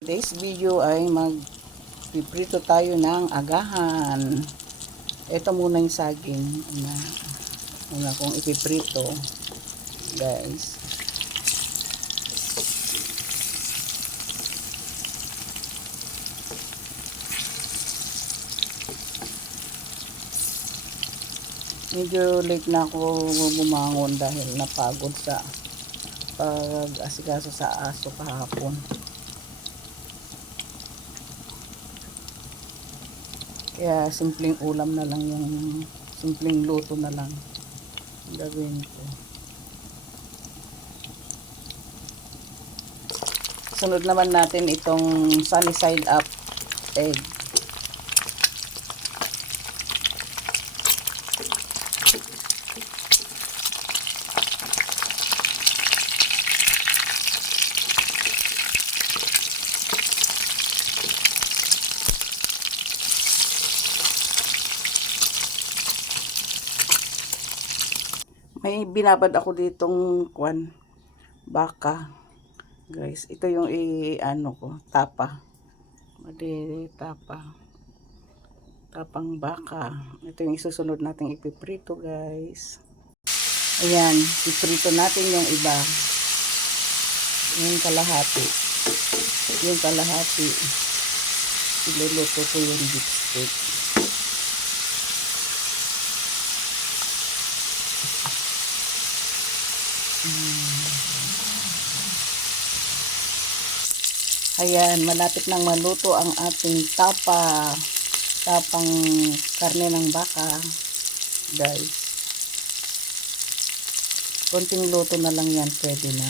Today's video ay magpiprito tayo ng agahan. Ito muna yung saging na muna kong ipiprito, guys. Medyo late na ako bumangon dahil napagod sa pag-asikaso sa aso kahapon. Kaya simpleng ulam na lang, yung simpleng luto na lang gagawin ko. Sunod naman natin itong sunny side up egg. May binabad ako ditong baka. Guys, ito yung ano ko, tapa. Tapang baka. Ito yung isusunod nating ipiprito, guys. Ayan, ipiprito natin yung iba. Yung kalahati. Iluluto ko yung beef steak. Ayan, malapit nang maluto ang ating tapang karne ng baka, guys. Konting luto na lang yan, pwede na.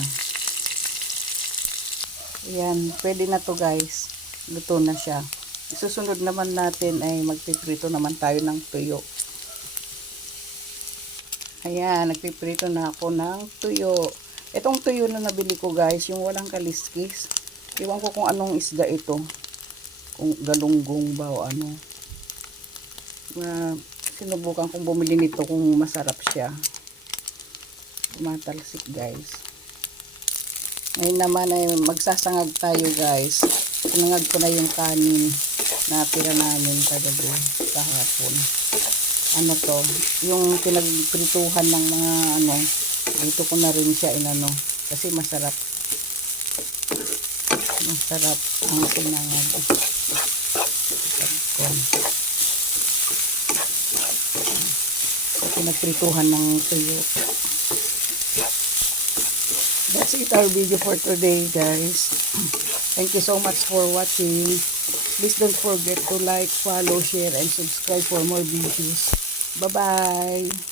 Ayan, pwede na to, guys. Luto na siya. Isusunod naman natin ay magpiprito naman tayo ng tuyo. Ayan, nagpiprito na ako ng tuyo. Itong tuyo na nabili ko, guys, yung walang kaliskis. Iwan ko kung anong isda ito. Kung galunggong ba o ano. Sinubukan kong bumili nito kung masarap siya. Tumatalsik, guys. Ngayon naman ay magsasangag tayo, guys. Sinangag ko na yung kanin na tira namin kagabi kahapon. Ano to? Yung pinagprituhan ng mga ano. Dito ko na rin siya inano. Kasi masarap. Masarap ang sinangag. Pinagprituhan ng tuyo. That's it, our video for today, guys. Thank you so much for watching. Please don't forget to like, follow, share, and subscribe for more videos. Bye-bye.